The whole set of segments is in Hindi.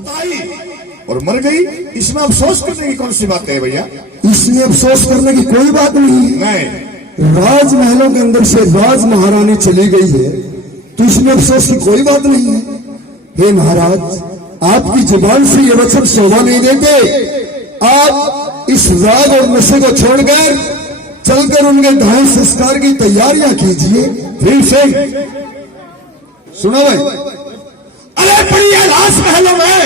मौत आई और मर गई, इसमें अफसोस करने की कौन सी बात है भैया? इसमें अफसोस करने की कोई बात नहीं है। नहीं, राजमहलों के अंदर से राज महारानी चली गई है तो इसमें अफसोस की कोई बात नहीं है। हे महाराज, आपकी जुबान से ये वचन शोभा नहीं देते। आप इस राग और नशे को छोड़कर चलकर उनके दाह संस्कार की तैयारियां कीजिए। फिर से सुनो भाई, अरे पड़ी है लाश महलों में,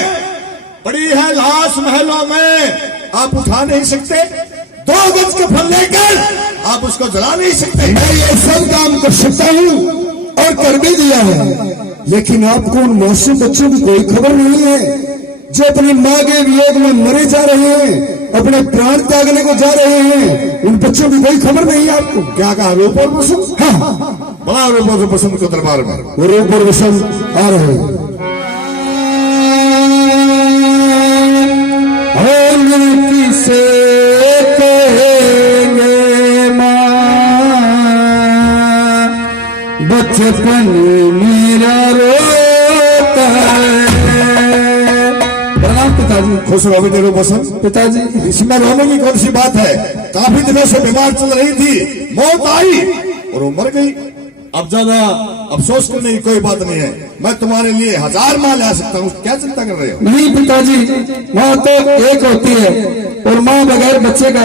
पड़ी है लाश महलों में, आप उठा नहीं सकते? 2 गज के फल लेकर आप उसको जला नहीं सकते? मैं ये सब काम कर सकता हूँ और कर भी दिया है, लेकिन आपको उन मासूम बच्चों की कोई खबर नहीं है जो अपनी माँ के वियोग में मरे जा रहे हैं, अपने प्राण त्यागने को जा रहे हैं। उन बच्चों की कोई खबर नहीं है आपको। क्या कहा? रूप और बसंत? हाँ, बड़ा रूप और बसंत को दरबार में, वो रूप और बसंत आ रहे हैं। किसे कहेंगे माँ, बचपन मेरा रोता है। प्रणाम पिताजी। खुश रहो बेटे रूप बसंत। पिताजी, इसमें रोने की कौन सी बात है? काफी दिनों से बीमार चल रही थी, मौत आई और वो मर गई। अब ज्यादा अफसोस करने की कोई बात नहीं है। मैं तुम्हारे लिए 1000 माँ ला सकता हूँ, क्या चिंता कर रहे हो? नहीं पिताजी, माँ तो एक होती है और माँ बगैर बच्चे का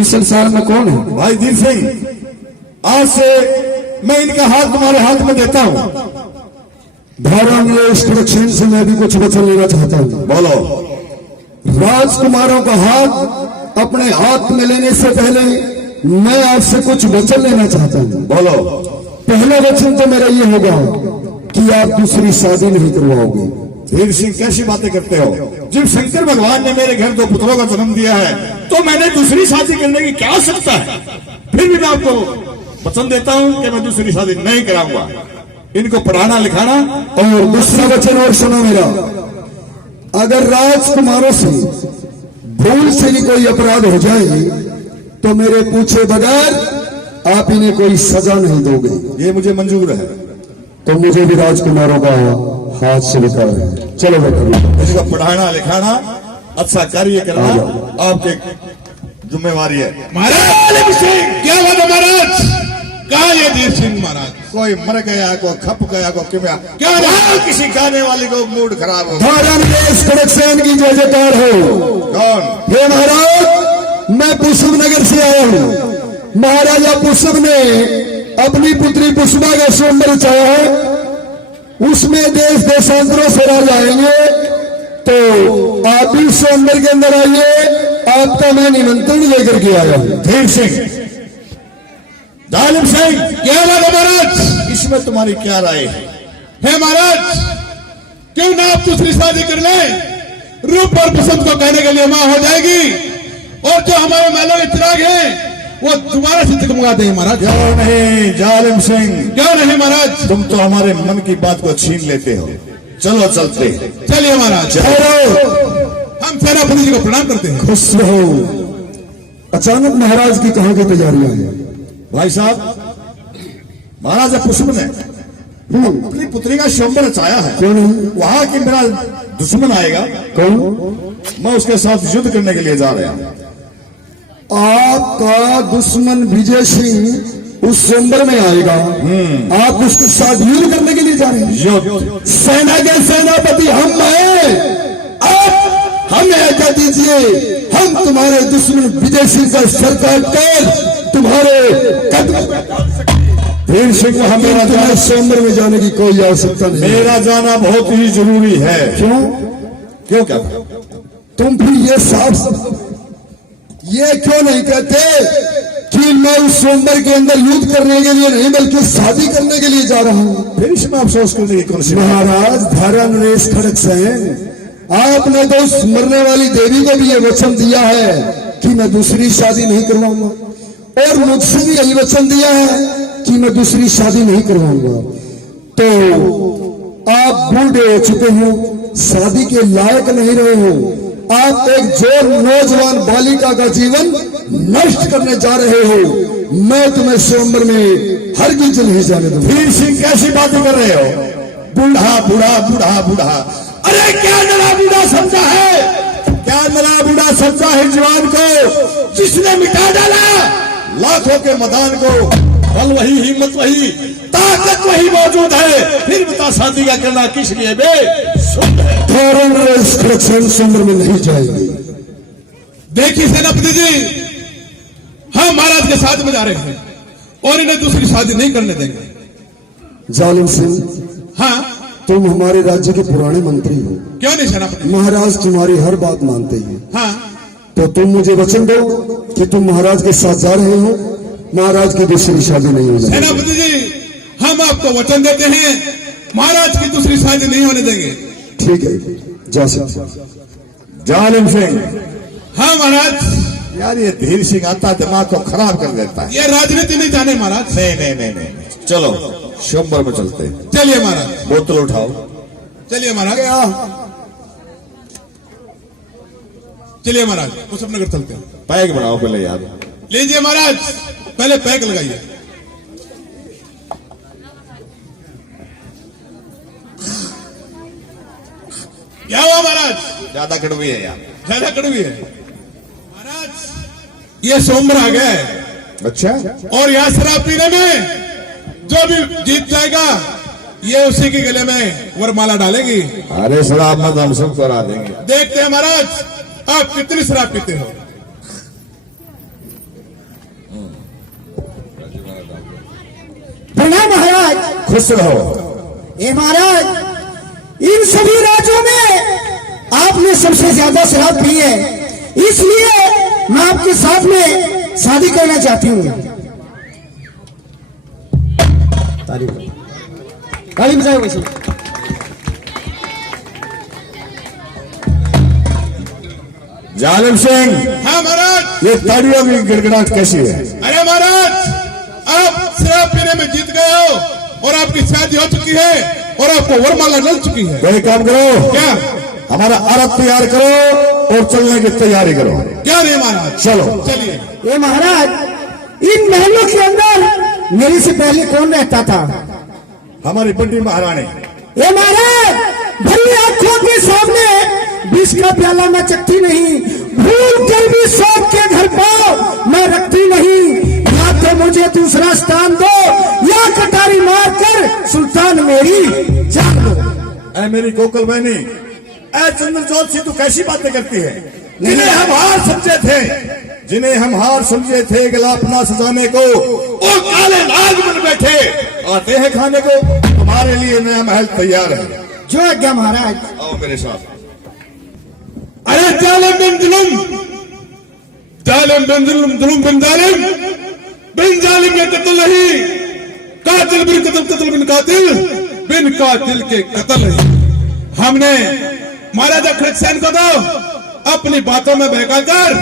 इस संसार में कौन है? भाई दीप सिंह, आज से मैं इनका हाथ तुम्हारे हाथ में देता हूँ। धारण इस कनेक्शन से मैं भी कुछ वचन लेना चाहता हूँ। बोलो। राजकुमारों का हाथ अपने हाथ में लेने से पहले मैं आपसे कुछ वचन लेना चाहता हूँ। बोलो। पहला वचन तो मेरा ये होगा कि आप दूसरी शादी नहीं करवाओगे। वीर सिंह, कैसी बातें करते हो? जब शंकर भगवान ने मेरे घर 2 पुत्रों का जन्म दिया है तो मैंने दूसरी शादी करने की क्या आवश्यकता है? फिर भी मैं आपको वचन देता हूँ कि मैं दूसरी शादी नहीं कराऊंगा। इनको पढ़ाना लिखाना। और दूसरा वचन और सुनो मेरा, अगर राजकुमारों से भूल से भी कोई अपराध हो जाए तो मेरे पूछे बगैर आप इन्हें कोई सजा नहीं दोगे। ये मुझे मंजूर है। तो मुझे भी राजकुमारों का हाथ स्वीकार है। चलो बेटा, इसको पढ़ाना लिखाना, अच्छा कार्य करना आपकी जिम्मेवारी है। महाराज सिंह, क्या बात है महाराज? कहा ये दीप सिंह महाराज? कोई मर गया, कोई खप गया, कोई किम्या, क्या किसी गाने वाली को मूड खराब हो। धारण देश कनेक्शन की जय जयकार हो। कौन? हे महाराज, मैं पुष्प नगर से आया हूँ। महाराजा पुष्प ने अपनी पुत्री पुष्पा का स्वयंवर रचाया है, उसमें देश देशांतरों से राज आएंगे, तो आप भी स्वयंवर के अंदर आइए। आपका मैं निमंत्रण लेकर के आया हूँ। धीर सिंह, जालिम सिंह, क्या बात है महाराज? इसमें तुम्हारी क्या राय है? हे महाराज, क्यों ना आप दूसरी शादी कर ले? रूप और बसंत को कहने के लिए मां हो जाएगी और जो हमारे महलों के चिराग हैं वो दोबारा से जगमगाते हैं महाराज। क्यों नहीं जालिम सिंह, क्यों नहीं महाराज? तुम तो हमारे मन की बात को छीन लेते हो। चलो चलते। चलिए महाराज, हम सेनापति जी को प्रणाम करते हैं। खुश रहो। अचानक महाराज की कहाँ की तैयारियां हैं? भाई साहब, महाराजा पुष्प ने अपनी पुत्री का स्वयंवर रचाया है। क्यों नहीं? वहां की मेरा दुश्मन आएगा, कौन? मैं उसके साथ युद्ध करने के लिए जा रहा हूं। आपका दुश्मन विजय सिंह उस स्वयंवर में आएगा, आप उसके साथ युद्ध करने के लिए जा रहे हैं? युद्ध? सेना के सेनापति हम हैं। आप हमें आज्ञा दीजिए, हम तुम्हारे दुश्मन विजय सिंह का सर काटकर तुम्हारे वीर सिंह, हमें स्वयंवर में जाने की कोई आवश्यकता नहीं। मेरा जाना बहुत ही जरूरी है। क्यों? क्यों? क्या तुम फिर ये क्यों नहीं कहते कि मैं उस स्वयंवर के अंदर युद्ध करने के लिए नहीं बल्कि शादी करने के लिए जा रहा हूँ? फिर इसमें अफसोस करने की कौन सी? महाराज धारा नरेश खड़क सेन, आपने तो उस मरने वाली देवी को भी ये वचन दिया है कि मैं दूसरी शादी नहीं करवाऊंगा, और मुझसे भी यही वचन दिया है कि मैं दूसरी शादी नहीं करवाऊंगा। तो आप बूढ़े हो चुके हो, शादी के लायक नहीं रहे हो, आप एक जो नौजवान बालिका का जीवन नष्ट करने जा रहे हो। मैं तुम्हें स्वयंवर में हरगिज नहीं जाने दूंगा। वीर सिंह, कैसी बातें कर रहे हो? बूढ़ा बूढ़ा बूढ़ा बूढ़ा, अरे क्या नला बूढ़ा समझा है, क्या नला बूढ़ा समझा है जवान को जिसने मिटा डाला लाखों के मैदान को। बल वही, हिम्मत वही, ताकत वही मौजूद है, फिर बता शादी का करना किस लिए बे? फौरन रेस खड़क सेन सुंदर में नहीं जाएगी। देखिए सेनापति जी, हम महाराज के साथ में जा रहे हैं और इन्हें दूसरी शादी नहीं करने देंगे। जालिम सिंह, हाँ, तुम हमारे राज्य के पुराने मंत्री हो, क्यों नहीं सेनापति? महाराज तुम्हारी हर बात मानते हैं। हाँ, तो तुम मुझे वचन दो कि तुम महाराज के साथ जा रहे हो, महाराज की दूसरी शादी नहीं होने देंगे। सेनापति जी, हम आपको वचन देते हैं, महाराज की दूसरी शादी नहीं होने देंगे। ठीक है, जा सकते। जालिम सिंह, हाँ महाराज। यार ये धीर सिंह आता दिमाग को खराब कर देता है। ये राजनीति नहीं जाने महाराज। नहीं नहीं नहीं नहीं, चलो शंबर में चलते हैं। चलिए महाराज, बोतल उठाओ। चलिए महाराज, चलिए महाराज, मुजफ्फरनगर चलते हैं। पैक बनाओ पहले यार। लीजिए महाराज, पहले पैक लगाइए। क्या हुआ महाराज? ज्यादा कड़वी है यार। ज्यादा कड़वी है महाराज। ये सोमवार आ गया है। अच्छा, और यहाँ शराब पीने में जो भी जीत जाएगा ये उसी के गले में वरमाला डालेगी। अरे शराब मत, हम सब करा देंगे। देखते हैं महाराज, आप कितनी शराब पीते हो। प्रणाम महाराज। खुश रहो। ये महाराज, इन सभी राज्यों में आपने सबसे ज्यादा शराब पी है, इसलिए मैं आपके साथ में शादी करना चाहती हूँ। ताली बजाओ वैसे। जालिम सिंह, हाँ महाराज। ये ताड़ियों की गिड़गिड़ाहट कैसी है? अरे महाराज, आप शराब पीने में जीत गए हो और आपकी शादी हो चुकी है और आपको वरमाला मिल चुकी है। तो एक काम करो, क्या? हमारा अरब तैयार करो और चलने की तैयारी करो। क्या नहीं महाराज? चलो। चलिए। ये महाराज, इन महलों के अंदर मेरे से पहले कौन रहता था? हमारी बड़ी महारानी। ये महाराज, भरी आंखों के सामने विष का प्याला मैं चखती नहीं, भूल कर भी शौक के घर पाओ मैं रखती नहीं। या तो मुझे दूसरा स्थान दो या कटारी मार कर सुल्तान मेरी जान लो। ऐ मेरी कोकल बहनी, ऐ चंद्रजोत सी तू कैसी बातें करती है? जिन्हें हम हार समझे थे, जिन्हें हम हार समझे थे गला अपना सजाने को, वो काले नाग बन बैठे आते हैं खाने को। तुम्हारे लिए नया महल तैयार है। जो आज्ञा महाराज। आओ मेरे साथ। अरे जालिम बिन जुलुम, जालिम बिन जुलुम, जुलुम बिन जालिम, बिन जालिम के कत्ल नहीं, कातिल बिन कत्ल, कत्ल बिन कातिल, बिन कातिल के कत्ल नहीं। हमने महाराजा खड़गसेन को तो अपनी बातों में बहकाकर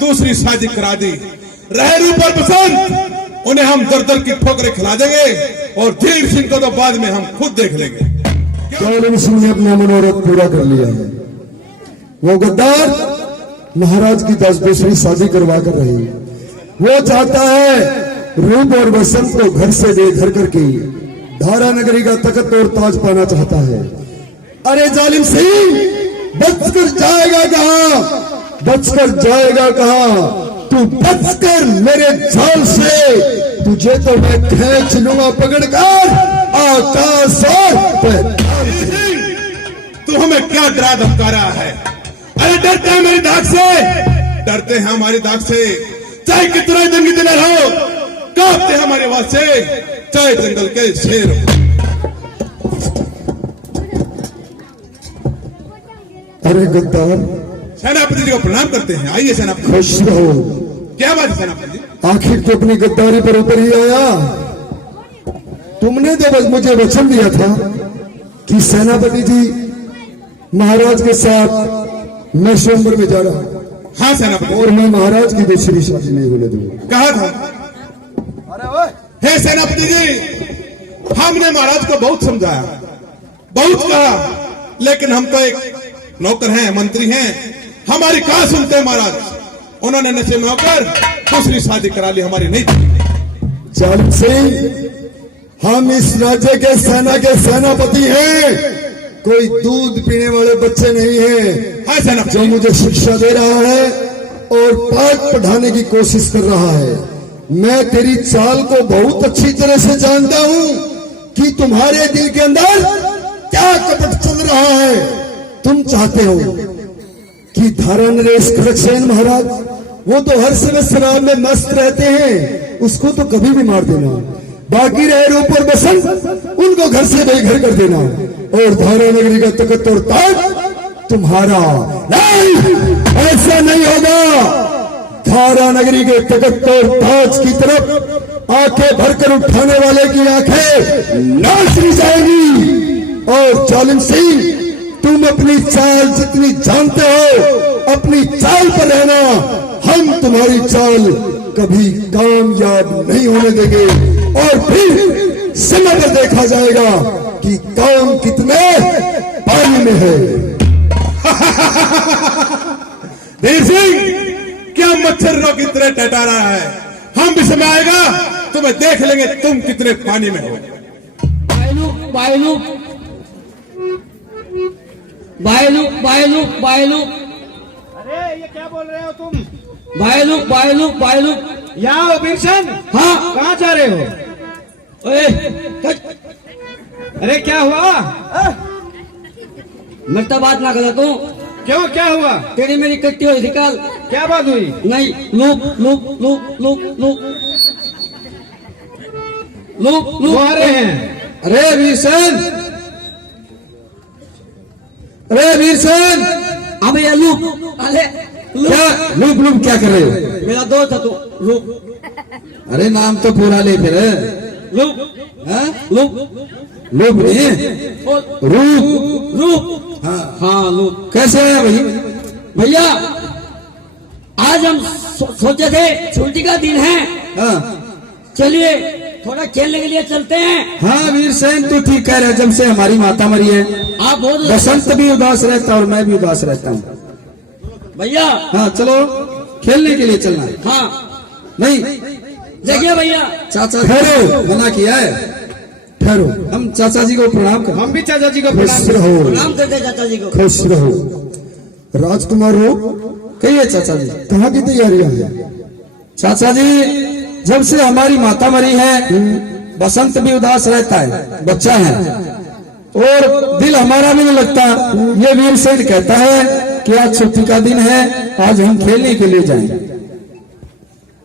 दूसरी शादी करा दी। रहे रूप और पसंद, उन्हें हम दर दर की ठोकरें खिला देंगे और धीर सिंह को तो बाद में हम खुद देख लेंगे। जालिम सिंह ने अपना मनोरथ पूरा कर लिया है। वो गद्दार महाराज की 10 दूसरी शादी करवा कर रही है। वो चाहता है रूप और वसंत को घर से बेघर करके धारा नगरी का तख्त और ताज पाना चाहता है। अरे जालिम सिंह, बचकर जाएगा कहां? बचकर जाएगा कहां? तू बचकर मेरे जाल से तुझे तो मैं खींच लूंगा पकड़कर आकाश पर। तू हमें क्या डरा धमका रहा है? अरे डरते हैं मेरी दाग से, डरते हैं हमारी दाग से, चाहे कितना जंगी दिलर हो, कांपते हैं हमारी आवाज से, चाहे जंगल के शेर हो। अरे गद्दार, सेनापति जी को प्रणाम करते हैं। आइए सेनापति। खुश रहो। क्या बात है सेनापति जी? आखिर तो अपनी गद्दारी पर उतर ही आया। तुमने तो मुझे वचन दिया था कि सेनापति जी महाराज के साथ मैं स्वयंवर में जा रहा हूं। हाँ सेनापति। और मैं महाराज की दूसरी शादी नहीं होने दूंगा। कहा था। हे सेनापति जी, हमने महाराज को बहुत समझाया, बहुत कहा, लेकिन हम तो एक नौकर हैं, मंत्री हैं, हमारी कहां सुनते हैं महाराज। उन्होंने नशे में होकर दूसरी शादी करा ली, हमारी नहीं थी। जालिम सिंह, हम इस राज्य के सेना के सेनापति हैं, कोई दूध पीने वाले बच्चे नहीं है हाँ सेनापति जो मुझे शिक्षा दे रहा है और पाठ पढ़ाने की कोशिश कर रहा है। मैं तेरी चाल को बहुत अच्छी तरह से जानता हूं कि तुम्हारे दिल के अंदर क्या कपट चल रहा है। तुम चाहते हो कि धारा नरेश खड़गसेन महाराज, वो तो हर समय शराब में मस्त रहते हैं, उसको तो कभी भी मार देना। बाकी रहे रूप और बसंत, उनको घर से बेघर कर देना और धारा नगरी का तख्त और ताज तुम्हारा। नहीं, ऐसा नहीं होगा। धारा नगरी के तख्त और ताज की तरफ आंखें भरकर उठाने वाले की आंखें नाच जाएगी। और जालिम सिंह, तुम अपनी चाल जितनी जानते हो, अपनी चाल पर रहना। हम तुम्हारी चाल कभी कामयाब नहीं होने देंगे और फिर समय पर देखा जाएगा कि काम कितने पानी में है। धीर सिंह, क्या मच्छर रो कितने टटा रहा है। हम भी समय आएगा तुम्हें देख लेंगे तुम कितने पानी में हो। अरे ये क्या बोल रहे हो तुम? भाईलुक यहाँ वीरसन, हाँ कहाँ जा रहे हो? अरे क्या हुआ? मिलता बात ना कर तू। क्यों, क्या हुआ? तेरी मेरी कट्टी हुई निकाल। क्या बात हुई? नहीं, लूप वो आ रहे हैं। अरे वीरसन, अब ये लूप। अरे क्या लूप क्या कर रहे हो? मेरा दोस्त है तू। लूप अरे नाम तो पूरा ले फिर। लूप लूप नहीं, रूप। हाँ लूप। कैसे है भाई? भैया आज हम सोचे थे छुट्टी का दिन है, हाँ चलिए थोड़ा खेलने के लिए चलते हैं। हाँ वीरसेन, तू ठीक कह रहा है। जब से हमारी माता मरी है, आप बहुत बसंत भी उदास रहता है और मैं भी उदास रहता हूँ। भैया। हाँ चलो, खेलने के लिए चलना है। हाँ नहीं, देखिए भैया, चाचा ठहरो, मना किया है। ठहरो, हम चाचा जी को प्रणाम करें। हम भी चाचा जी को खुश प्रणाम रहो, प्रणाम करते चाचा जी को। खुश रहो। राजकुमार हो, कहिए चाचा जी, कहाँ की तैयारियां हैं? चाचा जी, जब से हमारी माता मरी है, बसंत भी उदास रहता है, बच्चा है और दिल हमारा भी नहीं लगता। ये वीरसेन कहता है कि आज छुट्टी का दिन है, आज हम खेलने के लिए जाएं।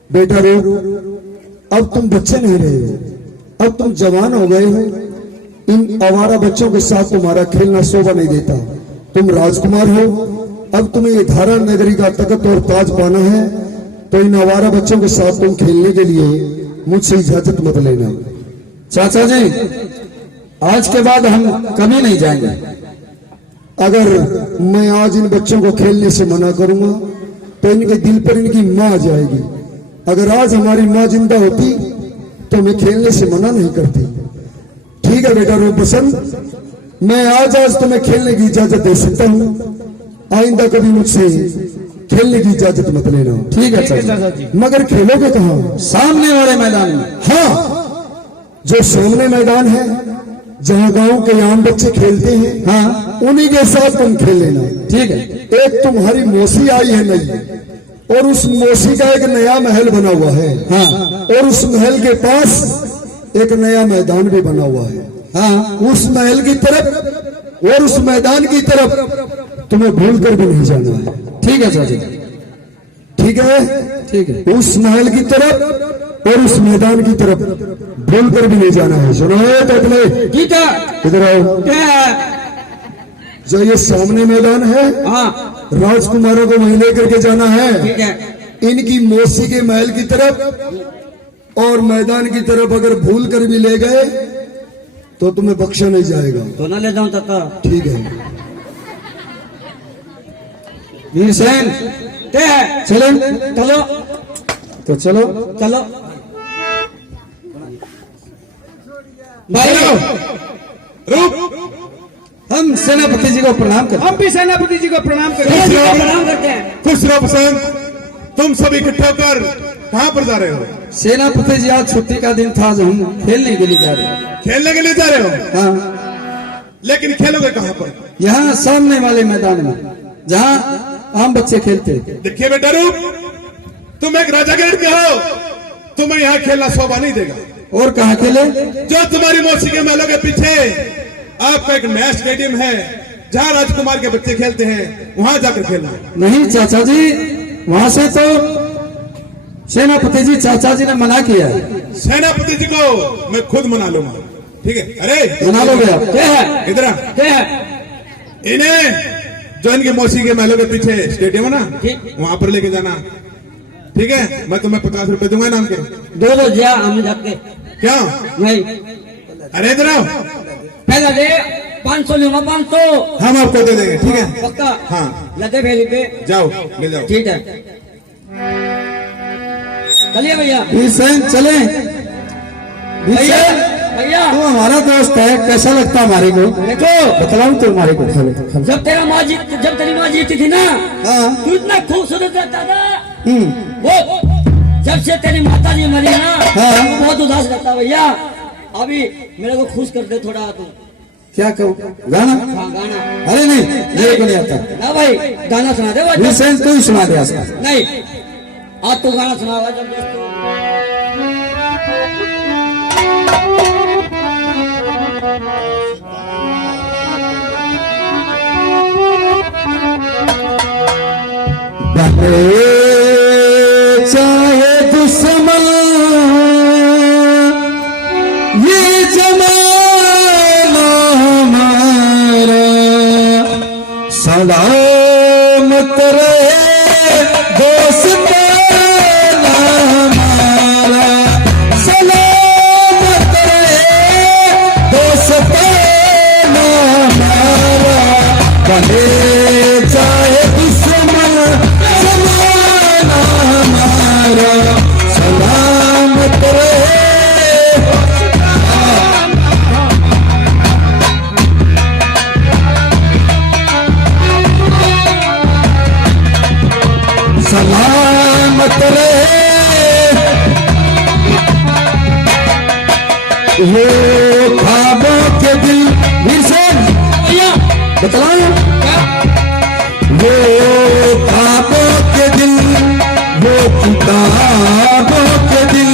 बेटा रो, अब तुम बच्चे नहीं रहे हो, अब तुम जवान हो गए हो। इन आवारा बच्चों के साथ तुम्हारा खेलना शोभा नहीं देता। तुम राजकुमार हो, अब तुम्हें ये धारा नगरी का तख्त और ताज पाना है, तो इन आवारा बच्चों के साथ तुम खेलने के लिए मुझसे इजाजत मत लेना। चाचा जी, आज के बाद हम कभी नहीं जाएंगे। अगर मैं आज इन बच्चों को खेलने से मना करूंगा तो इनके दिल पर इनकी मां आ जाएगी। अगर आज हमारी मां जिंदा होती तो मैं खेलने से मना नहीं करती। ठीक है बेटा रूप बसंत, मैं आज तुम्हें खेलने की इजाजत दे सकता हूँ। आइंदा कभी मुझसे खेलने की इजाजत मत लेना। ठीक है चाचा जी। मगर खेलोगे कहाँ? सामने वाले मैदान में। हाँ, जो सामने मैदान है जहाँ गांव के आम बच्चे खेलते हैं, हाँ, उन्हीं के साथ तुम खेल लेना। ठीक है। एक तुम्हारी मौसी आई है नई, और उस मौसी का एक नया महल बना हुआ है। हाँ, और उस महल के पास एक नया मैदान भी बना हुआ है। हाँ, उस महल की तरफ और उस मैदान की तरफ तुम्हें भूल कर भी नहीं जाना है। ठीक है चाचा, ठीक है, ठीक है। उस महल की तरफ और उस मैदान की तरफ भूल कर भी नहीं जाना है। सुनो तो ठीक है, इधर आओ। जो ये सामने मैदान है, हाँ राजकुमारों को वहीं लेकर के जाना है। ठीक है। इनकी मौसी के महल की तरफ और मैदान की तरफ अगर भूल कर भी ले गए तो तुम्हें बख्शा नहीं जाएगा। तो ना ले जाऊं तक। ठीक है वीरसेन, चलो चलो तो चलो। चलो भाई रूप, हम सेनापति जी को प्रणाम करते हम भी सेनापति जी को प्रणाम करते खुश हैं। रहो, प्रणाम करते हैं। खुश रहो बसंत। तुम सब इकट्ठे होकर कहाँ पर जा रहे हो? हैं। सेनापति जी, आज छुट्टी का दिन था, आज हम खेलने के लिए जा रहे हैं। खेलने के लिए जा रहे हो? हाँ, लेकिन खेलोगे कहां पर? यहाँ सामने वाले मैदान में जहाँ आम बच्चे खेलते हैं। देखिए बेटा रूप, तुम एक राजा गेट के हो, तुम्हें यहाँ खेलना शोभा नहीं देगा। और कहाँ खेले? जो तुम्हारी मौसी के महलों के पीछे आपका एक नया स्टेडियम है जहाँ राजकुमार के बच्चे खेलते हैं, वहां जाकर खेलना। नहीं चाचा जी, वहां से तो सेनापति जी चाचा जी ने मना किया है। सेनापति जी को मैं खुद मना लूंगा, ठीक है? अरे मना लोगे आप? क्या है? इधर आ। क्या है? इन्हें जो इनकी मौसी के महलों के पीछे स्टेडियम है ना, वहां पर लेके जाना, ठीक है? मैं तुम्हें 50 रुपए दूंगा नाम के। दो जा हम जाके क्या? नहीं, अरे इधर आओ। पहला दे 500 लूंगा, 500 हम आपको दे देंगे, ठीक है? पक्का? हाँ। लदे भेली पे जाओ ले जाओ। ठीक है, चलिए भैया। भीषण चले। भैया भीषण भैया तू हमारा दोस्त है, कैसा लगता हमारे को? देखो, बतलाऊं तो हमारे को। चलो जब तेरी माँ जीती थी ना, हाँ। तू इतना खूबसूरत रहता था। वो जब से तेरी माता जी मरी ना, हाँ। तू बहुत उदास रहता भैया। अभी मेरे को खुश कर दे थोड़ा तू। क्या कहूँ? गाना? हाँ गाना। अरे नहीं, ये को नहीं आता। ना भाई गाना सुना दे भाई। भीषण तू ही सुना दे आज का। नहीं, आज तो गाना सुना हुआ जब दोस्तों। चाहे दुश्मन ये जमाना हमारा सलामत रहे, दोस्ताना हमारा सलामत रहे, दोस्ताना हमारा। बने चाहे दुश्मन जमाना हमारा सलामत रहे। सलामत रहे वो ख्वाबों के दिल। भीषण बतलाओ। वो ख्वाबों के दिल, वो किताबों के दिल,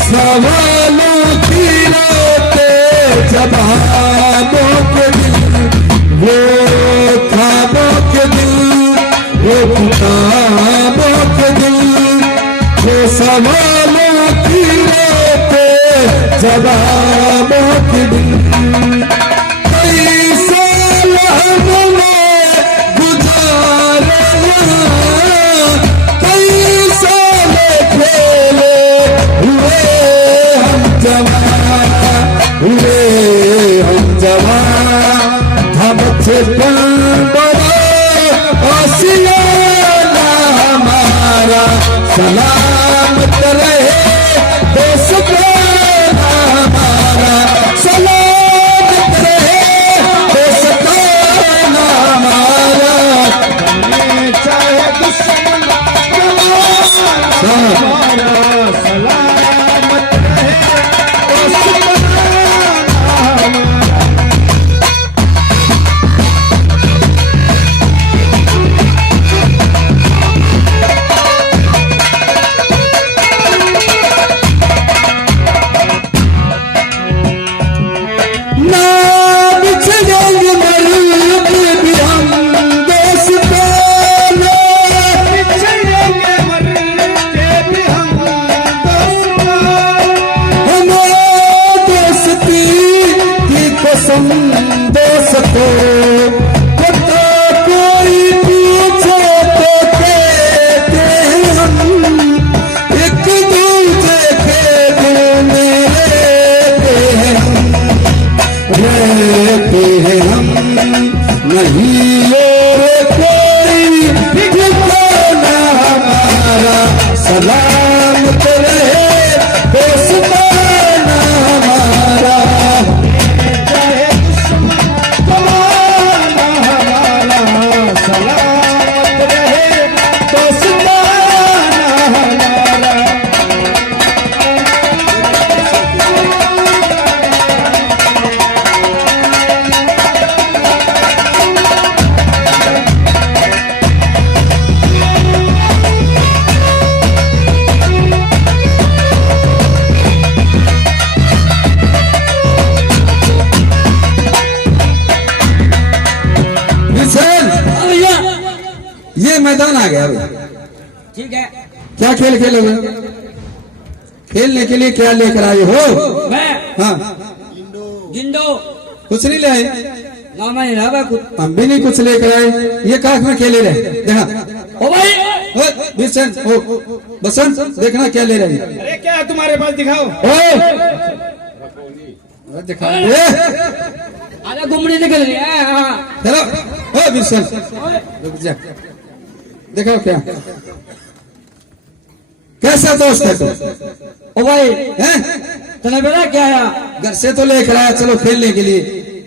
सवालों की रोते जवाबों के दिल। वो ख्वाबों के दिल, वो किताबों के दिल, वो सवालों की रोते जवाबों के दिल। कई साल हमने गुजारे यहाँ, कई साल खेले हुए हम जवान, हुए हम जवान। था बचपन बड़ा आसियाना हमारा सलामत रहे, दोस्ताना हमारा सलामत रहे, दोस्ताना हमारा। चाहे दुश्मन हमारा सलामत रहे, दोस्ताना हमारा। दोस्तों कोई पूछे तो कहते हम एक दूसरे के दिल में रहते हैं हम, नहीं और कोई ठिकाना हमारा सलामत रहे, दोस्ताना हमारा। सलामत रहे, दोस्ताना हमारा। गया भाई? ठीक है। क्या खेल खेलोगे? खेलने के लिए क्या लेकर आए हो? मैं हाँ, गिंडो कुछ नहीं ले आए। ना मैं नहीं रहा कुछ। हम भी नहीं कुछ लेकर आए। ये काख में खेले रहे, देखा? ओ भाई बसंत, बसंत देखना क्या ले रहे हैं। अरे क्या है तुम्हारे पास, दिखाओ। दिखा अरे घुमड़ी निकल रही है। हाँ चलो। ओ बसंत, रुक जा, देखो क्या कैसा दोस्त है तू? ओ भाई हैं? तूने बेटा क्या है? घर से तो लेकर आया चलो खेलने के लिए,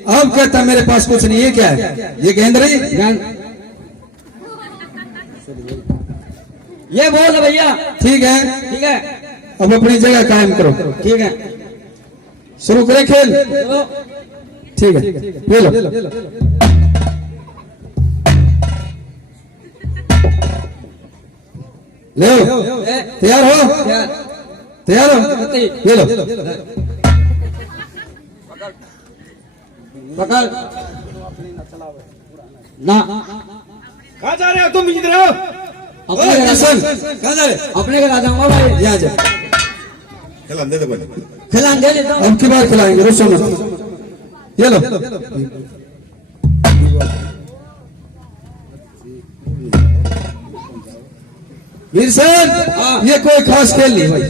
अब कहता मेरे पास कुछ नहीं है। क्या है ये? गेंद रही? ये बोल भैया। ठीक है, ठीक है, अब अपनी जगह कायम करो। ठीक है, शुरू करें खेल? चलो। ठीक है, ले लो। ले लो। तैयार हो? तैयार हो? ले लो। पकड़ ना। कहाँ जा रहे हो तुम? इधर आओ। अपने घर कहाँ जा रहे? अपने घर आ जाऊंगा भाई। यहाँ जा, खिलान दे दे बने। खिलान दे देता हूँ। अब की बार खिलाएंगे, रुसो मत। ये लो। वीरसेन, ये कोई खास खेल नहीं भाई,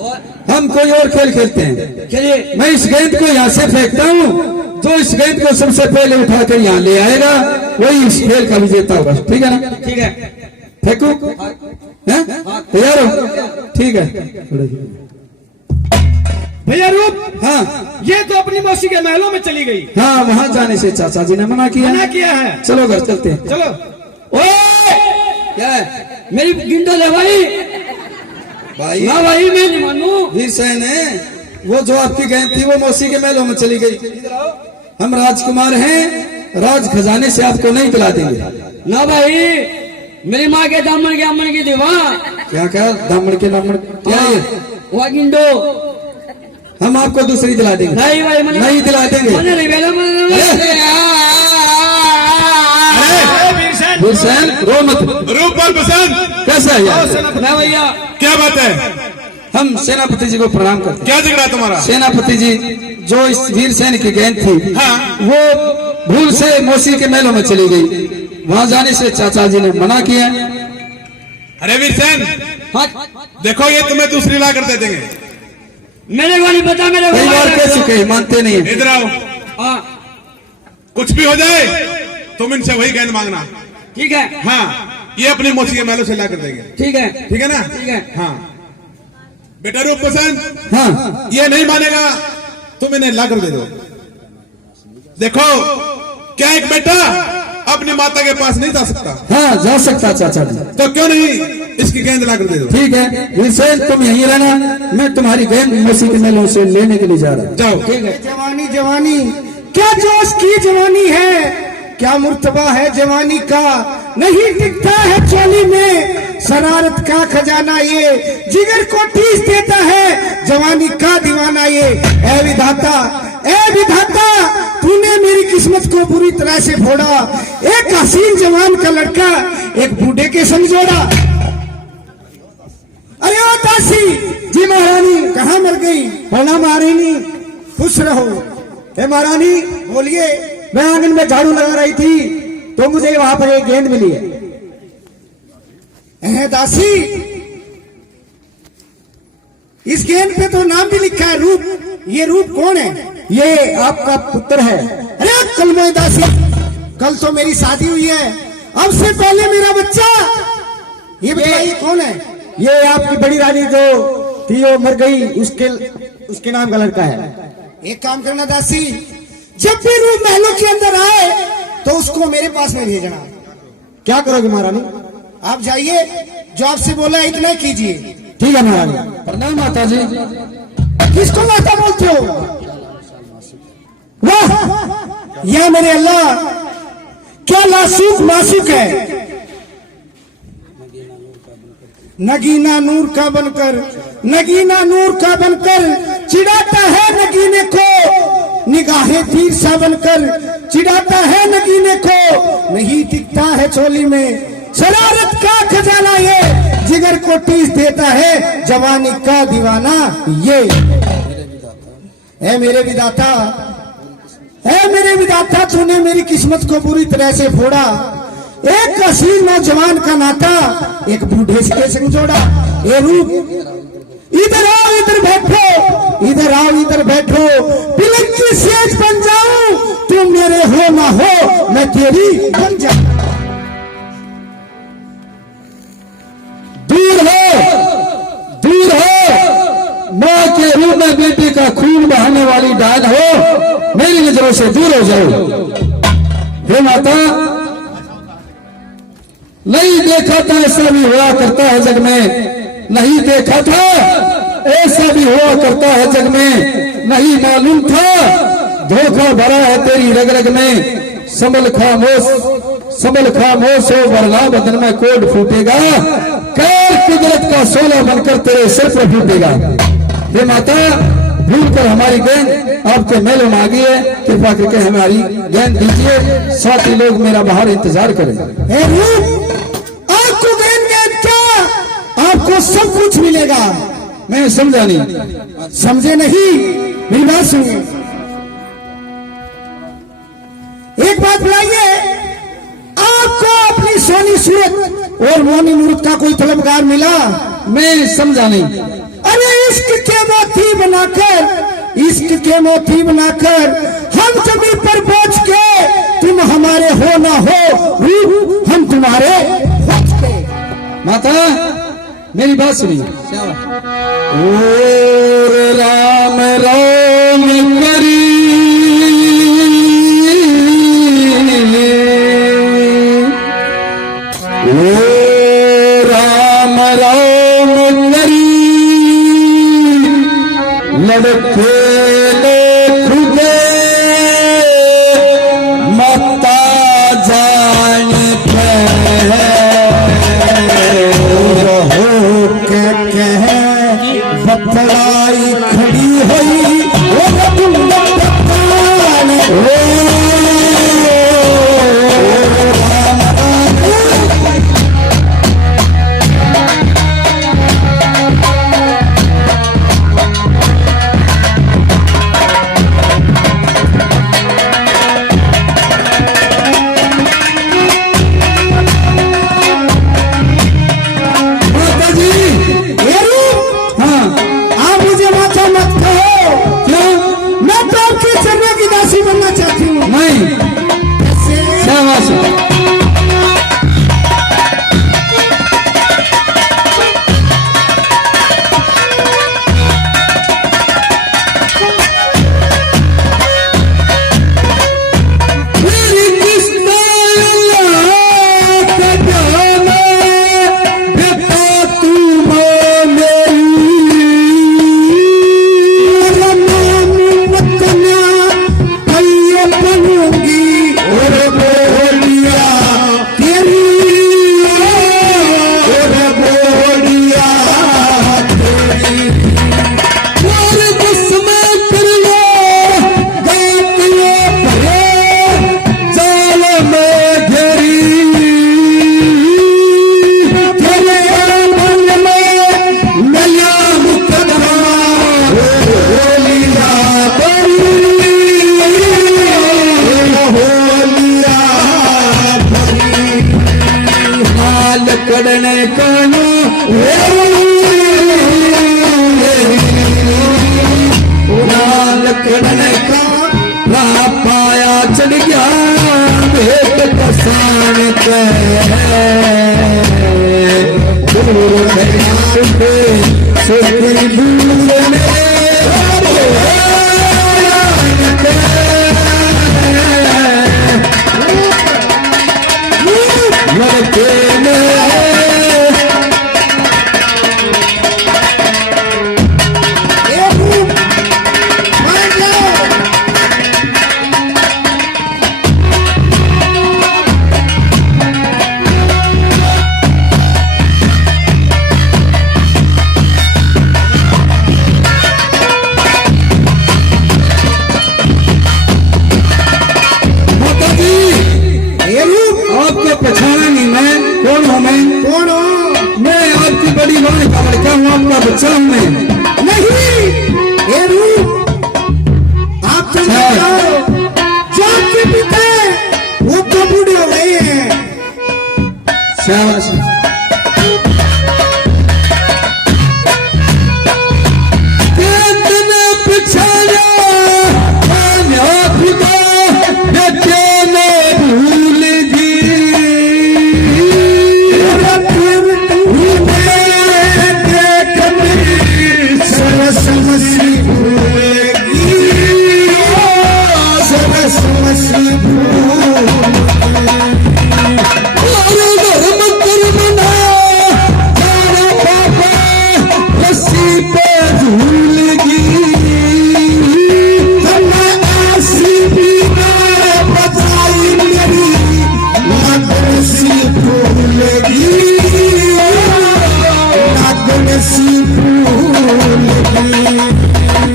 और हम कोई और खेल खेलते हैं। चलिए। मैं इस गेंद को यहाँ से फेंकता हूँ, जो इस गेंद को सबसे पहले उठाकर यहाँ ले आएगा वही इस खेल का विजेता होगा। ठीक है ना? ठीक है। फेंकू? हैं? तैयार हो? ठीक है। भैया रूप, हाँ ये तो अपनी मौसी के महलों में चली गई। हाँ, वहाँ जाने से चाचा जी ने मना किया। मना किया है। चलो घर चलते हैं। चलो। क्या है मेरी गिंडो ले भाई। भाई? ना भाई मैं नहीं मानू। वीरसेन है वो, जो आपकी गेंद थी वो मौसी के महलों में चली गई। हम राजकुमार हैं, राज खजाने से आपको नहीं दिला देंगे। ना भाई, मेरी माँ के दामन के अमन की दीवा। क्या क्या दामन के दामन क्या है? वह गिंडो हम आपको दूसरी दिला देंगे। नहीं भाई, मैंने नहीं दिला देंगे। मैंने नहीं बेला, वीरसेन रो मत। रूप और बसंत, कैसा है यार? ना भैया। क्या बात है? हम सेनापति जी को प्रणाम करते हैं। क्या दिख रहा है तुम्हारा? सेनापति जी, जो इस वीरसेन की गेंद थी हाँ। वो भूल से मौसी के महलों में चली गई, वहां जाने से चाचा जी ने मना किया। अरे वीरसेन, हाँ, देखो ये तुम्हें दूसरी ला कर दे देंगे। मेरे को नहीं पता। मेरे कई बार कह चुके हैं, मानते नहीं है। इधर आओ, हाँ कुछ भी हो जाए तुम इनसे वही गेंद मांगना। ठीक है। हाँ, ये अपनी मौसी के महलों से ला कर देंगे। ठीक है। ठीक है ना? ठीक है। हाँ बेटा रूप पसंद, हाँ ये नहीं मानेगा, तुम इन्हें ला कर दे दो। देखो, क्या एक बेटा अपनी माता के पास नहीं जा सकता? हाँ, जा सकता चाचा जी। तो क्यों नहीं इसकी गेंद ला कर दे दो? ठीक है वीरसेन, तुम यहीं रहना, मैं तुम्हारी गेंद मौसी के महलों से लेने के लिए जा रहा हूँ। जाओ। ठीक है। जवानी जवानी, क्या जोश की जवानी है, क्या मुर्तबा है जवानी का, नहीं टिकता है चोली में शरारत का खजाना, ये जिगर को टीस देता है जवानी का दीवाना ये। ऐ विधाता, ऐ विधाता, तूने मेरी किस्मत को बुरी तरह से फोड़ा, एक हसीन जवान का लड़का एक बूढ़े के संग जोड़ा। अरे ओ दासी जी, महारानी कहाँ मर गई? प्रणाम महारानी, खुश रहो। हे महारानी बोलिए। मैं आंगन में झाड़ू लगा रही थी तो मुझे वहां पर एक गेंद मिली है। दासी, इस गेंद पे तो नाम भी लिखा है रूप। ये रूप कौन है? ये आपका पुत्र है। अरे कलमोय दासी, कल तो मेरी शादी हुई है, अब से पहले मेरा बच्चा। ये बताइए कौन है? ये आपकी बड़ी रानी जो थी वो मर गई, उसके नाम का लड़का है। एक काम करना दासी, जब भी रूप महलों के अंदर आए तो उसको मेरे पास में भेजना। क्या करोगे महारानी? आप जाइए, जो आपसे बोला है इतना कीजिए। ठीक है महारानी। प्रणाम माता जी। किसको माता बोलते हो? वाह, या मेरे अल्लाह, क्या लासूक मासूक है। नगीना नूर का बनकर, नगीना नूर का बनकर चिढ़ाता है नगीने को, निगाहें तीर सा बनकर चिढ़ाता है नगीने को, नहीं टिकता है चोली में शरारत का खजाना ये, जिगर को टीस देता है जवानी का दीवाना ये। है मेरे विधाता, है मेरे विधाता, तूने मेरी किस्मत को बुरी तरह से फोड़ा। एक हसीन नौजवान का नाता एक बूढ़े से संग जोड़ा। ये रूप, इधर आओ इधर बैठो, इधर आओ इधर बैठो, पिलक की सेज बन जाऊं, तुम मेरे हो ना हो मैं तेरी बन जाऊं। दूर हो, दूर हो, माँ के रूप में बेटी का खून बहाने वाली डाल हो, मेरी नजरों से दूर हो जाओ। हे माता, नहीं देखा था ऐसा भी हुआ करता है जग में, नहीं देखा था ऐसा भी हुआ करता है जग में, नहीं मालूम था धोखा भरा है तेरी रग रग में। संभल खामोश, संभल खामोश हो वरना बदन में कोड फूटेगा, कैर कुदरत का सोना बनकर तेरे सिर पर फूटेगा। हे माता, भूल कर हमारी गेंद आपके मेलों में आ गई है, कृपा करके हमारी गेंद दीजिए, साथी लोग मेरा बाहर इंतजार करें। आपको गेंद क्या, आपको सब कुछ मिलेगा। मैं समझा नहीं। समझे नहीं, मेरी बात सुनिए। एक बात बुलाइए, आपको अपनी सोनी सूरत और मोनी मूरत का कोई तलबगार मिला? मैं समझा नहीं। अरे इश्क के मोती बनाकर, इश्क के मोती बनाकर हम जमीन पर पहुंच के, तुम हमारे हो ना हो, रूप हम तुम्हारे पहुंच के। माता, मेरी बात सुनिए। और राम राम करी, ओ राम राम करी, लड़के खुदे मता जान बतलाई खड़ी हुई पाया चढ़ गया भेट पसान चलो मैं नहीं, ये रूप आप तो जाओ, जो आपके पिता है वो तो बूढ़े हो गए हैं। शाबाश। कितने पिछाया मान्या खुदा देखे भूल गई।